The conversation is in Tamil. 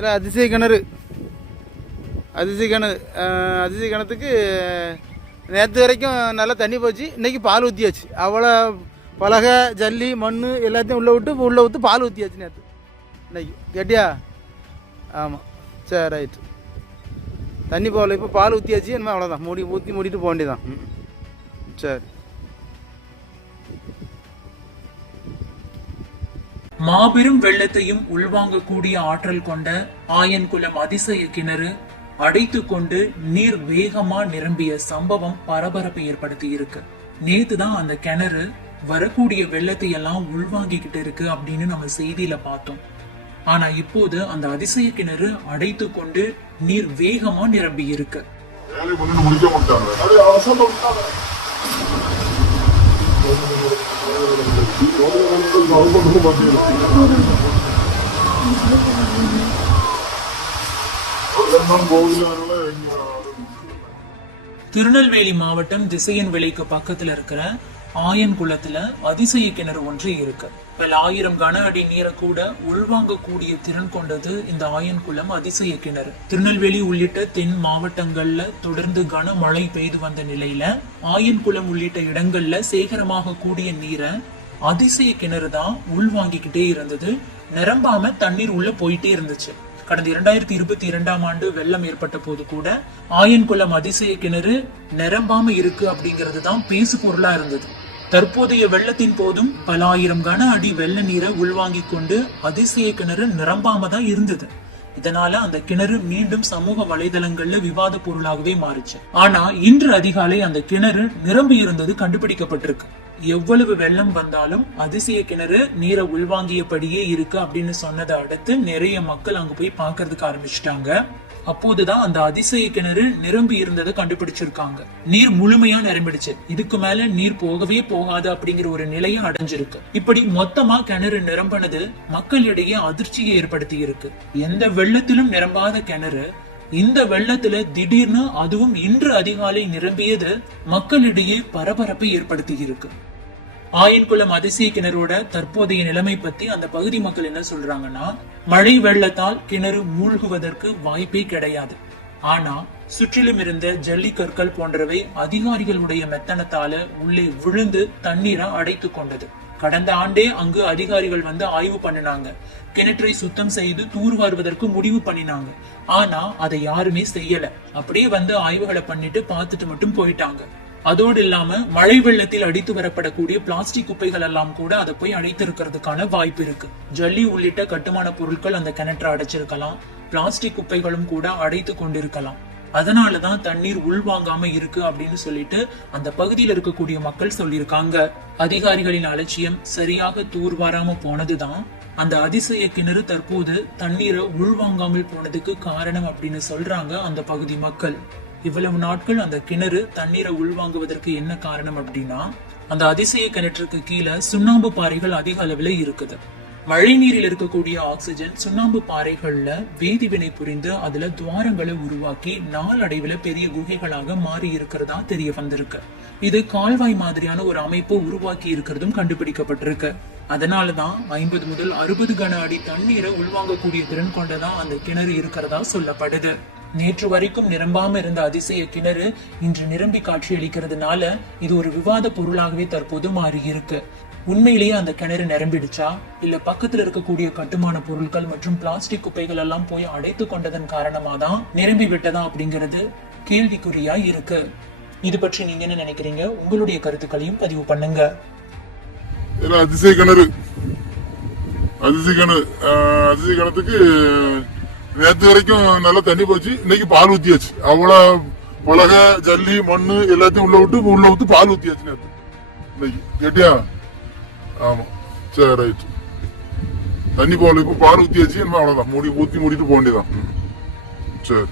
இதில் அதிசய கிணறு. அதிசய கிணறு அதிசய கிணத்துக்கு நேற்று வரைக்கும் நல்லா தண்ணி போச்சு. இன்றைக்கி பால் ஊற்றியாச்சு அவ்வளோ பலகை ஜல்லி மண் எல்லாத்தையும் உள்ளே விட்டு உள்ளே ஊற்று பால் ஊற்றியாச்சு நேற்று இன்றைக்கி கேட்டியா? ஆமாம் சரி ரைட்டு தண்ணி போகல. இப்போ பால் ஊற்றியாச்சு என்ன அவ்வளோதான் மூடி ஊற்றி மூடிட்டு போக வேண்டியதான் சரி. மாபெரும் வெள்ளத்தையும் உள்வாங்கக்கூடிய ஆற்றல் கொண்ட ஆயன்குளம் அதிசய கிணறு அடைத்து கொண்டு நீர் வேகமா நிரம்பிய சம்பவம் பரபரப்பை ஏற்படுத்தி இருக்கு. நேத்து தான் அந்த கிணறு வரக்கூடிய வெள்ளத்தை எல்லாம் உள்வாங்கிக்கிட்டு இருக்கு அப்படின்னு நம்ம செய்தியில பார்த்தோம். ஆனா இப்போது அந்த அதிசய கிணறு அடைத்து கொண்டு நீர் வேகமா நிரம்பி இருக்கு. முடிக்க திருநெல்வேலி மாவட்டம் திசையன் விலைக்கு பக்கத்துல இருக்கிற ஆயன் குளத்துல அதிசய கிணறு ஒன்று இருக்கு. பல ஆயிரம் கன அடி நீரை கூட உள்வாங்கக்கூடிய திறன் கொண்டது இந்த ஆயன் குளம் அதிசய கிணறு. திருநெல்வேலி உள்ளிட்ட தென் மாவட்டங்கள்ல தொடர்ந்து கனமழை பெய்து வந்த நிலையில ஆயன் குளம் உள்ளிட்ட இடங்கள்ல சேகரமாக கூடிய நீரை அதிசய கிணறு தான் உள்வாங்கிக்கிட்டே இருந்தது. நிரம்பாம தண்ணீர் உள்ள போயிட்டே இருந்துச்சு. கடந்த இரண்டாயிரத்தி இருபத்தி இரண்டாம் ஆண்டு வெள்ளம் ஏற்பட்ட போது கூட ஆயன்குளம் அதிசய கிணறு நிரம்பாம இருக்கு அப்படிங்கிறது தான் பேசு பொருளா இருந்தது. தற்போதைய வெள்ளத்தின் போதும் பல ஆயிரம் கன அடி வெள்ள நீரை உள்வாங்கிக் கொண்டு அதிசய கிணறு நிரம்பாம தான் இருந்தது. இதனால அந்த கிணறு மீண்டும் சமூக வலைதளங்கள்ல விவாத பொருளாகவே மாறுச்சு. ஆனா இன்று அதிகாலை அந்த கிணறு நிரம்பி இருந்தது கண்டுபிடிக்கப்பட்டிருக்கு. எவ்வளவு வெள்ளம் வந்தாலும் அதிசய கிணறு நீரை உள்வாங்கியபடியே இருக்கு அப்படின்னு சொன்னதை அடுத்து நிறைய மக்கள் அங்க போய் பார்க்கறதுக்கு ஆரம்பிச்சிட்டாங்க. அப்போதுதான் அந்த அதிசய கிணறு நிரம்பி இருந்ததை கண்டுபிடிச்சிருக்காங்க. நீர் முழுமையா நிரம்பிடுச்சு. இதுக்கு மேல நீர் போகவே போகாது அப்படிங்கிற ஒரு நிலையை அடைஞ்சிருக்கு. இப்படி மொத்தமா கிணறு நிரம்பினது மக்களிடையே அதிர்ச்சியை ஏற்படுத்தி இருக்கு எந்த வெள்ளத்திலும் நிரம்பாத கிணறு இந்த வெள்ளத்துல திடீர்னு அதுவும் இன்று அதிகாலை நிரம்பியது மக்களிடையே பரபரப்பை ஏற்படுத்தி இருக்கு ஆயன்குளம் அதிசய கிணறோட தற்போதைய நிலைமை பத்தி அந்த பகுதி மக்கள் என்ன சொல்றாங்கன்னா மழை வெள்ளத்தால் கிணறு மூழ்குவதற்கு வாய்ப்பே கிடையாது. ஆனா சுற்றிலும் இருந்த ஜல்லிக்கற்கள் போன்றவை அதிகாரிகளுடைய மெத்தனத்தால உள்ளே விழுந்து தண்ணீரை அடைத்து கொண்டது. கடந்த ஆண்டே அங்கு அதிகாரிகள் வந்து ஆய்வு பண்ணினாங்க. கிணற்றை சுத்தம் செய்து தூர்வாருவதற்கு முடிவு பண்ணினாங்க. ஆனா அதை யாருமே செய்யல. அப்படியே வந்து ஆய்வுகளை பண்ணிட்டு பார்த்துட்டு மட்டும் போயிட்டாங்க. அதோடு இல்லாம மழை வெள்ளத்தில் அடித்து வரப்படக்கூடிய பிளாஸ்டிக் குப்பைகள் எல்லாம் கூட அதை போய் அடைத்திருக்கிறதுக்கான வாய்ப்பு இருக்கு. ஜல்லி உள்ளிட்ட கட்டுமான பொருட்கள் அந்த கிணற்றை அடைச்சிருக்கலாம். பிளாஸ்டிக் குப்பைகளும் கூட அடைத்து கொண்டிருக்கலாம். அதனாலதான் தண்ணீர் உள்வாங்காம இருக்கு அப்படின்னு சொல்லிட்டு அந்த பகுதியில் இருக்கக்கூடிய மக்கள் சொல்லியிருக்காங்க. அதிகாரிகளின் அலட்சியம் சரியாக தூர்வாராம போனதுதான். அந்த அதிசய கிணறு தற்போது தண்ணீரை உள்வாங்காமல் போனதுக்கு காரணம் அப்படின்னு சொல்றாங்க அந்த பகுதி மக்கள். இவ்வளவு நாட்கள் அந்த கிணறு தண்ணீரை உள்வாங்குவதற்கு என்ன காரணம் அப்படின்னா அந்த அதிசய கிணற்றுக்கு கீழே சுண்ணாம்பு பாறைகள் அதிக அளவுல இருக்குது. மழை நீரில் இருக்கக்கூடிய ஆக்சிஜன் சுண்ணாம்பு பாறைகள்ல வேதிவினை புரிந்து அதுல துவாரங்களை உருவாக்கி நாளடைவுல பெரிய குகைகளாக மாறி இருக்கிறதா தெரிய வந்திருக்கு. இது கால்வாய் மாதிரியான ஒரு அமைப்பு உருவாக்கி இருக்கிறதும் கண்டுபிடிக்கப்பட்டிருக்கு. அதனாலதான் ஐம்பது முதல் அறுபது கன அடி தண்ணீரை உள்வாங்கக்கூடிய திறன் கொண்டதா அந்த கிணறு இருக்கிறதா சொல்லப்படுது. நேற்று வரைக்கும் நிரம்பாம இருந்த அதிசய கிணறு இன்று நிரம்பி காட்சி அளிக்கிறதுனால இது ஒரு விவாத பொருளாகவே தற்போது மாறியிருக்கு. உண்மையிலேயே அந்த கிணறு நிரம்பிடுச்சா? இல்ல பக்கத்துல இருக்கக்கூடிய கட்டுமான பொருட்கள் மற்றும் பிளாஸ்டிக் குப்பைகள் எல்லாம் போய் அடைத்து கொண்டதன் காரணமா தான் நிரம்பி விட்டதா அப்படிங்கிறது கேள்விக்குறியா இருக்கு. இது பற்றி நீங்க என்ன நினைக்கிறீங்க? உங்களுடைய கருத்துக்களையும் பதிவு பண்ணுங்க. அதிசய கிணறு. அதிசய கிணறு அதிசய கிணத்துக்கு நேற்று வரைக்கும் நல்லா தண்ணி போச்சு. இன்னைக்கு பால் ஊத்தியாச்சு. அவ்வளோ பலகை ஜல்லி மண்ணு எல்லாத்தையும் உள்ள விட்டு உள்ள ஊத்து பால் ஊத்தியாச்சு நேற்று இன்னைக்கு. கேட்டியா? ஆமா. சரி ரைட் தண்ணி போகல இப்போ பால் ஊத்தியாச்சு என்ன அவ்வளோதான் மூடி ஊத்தி மூடிட்டு போக வேண்டியதான் சரி.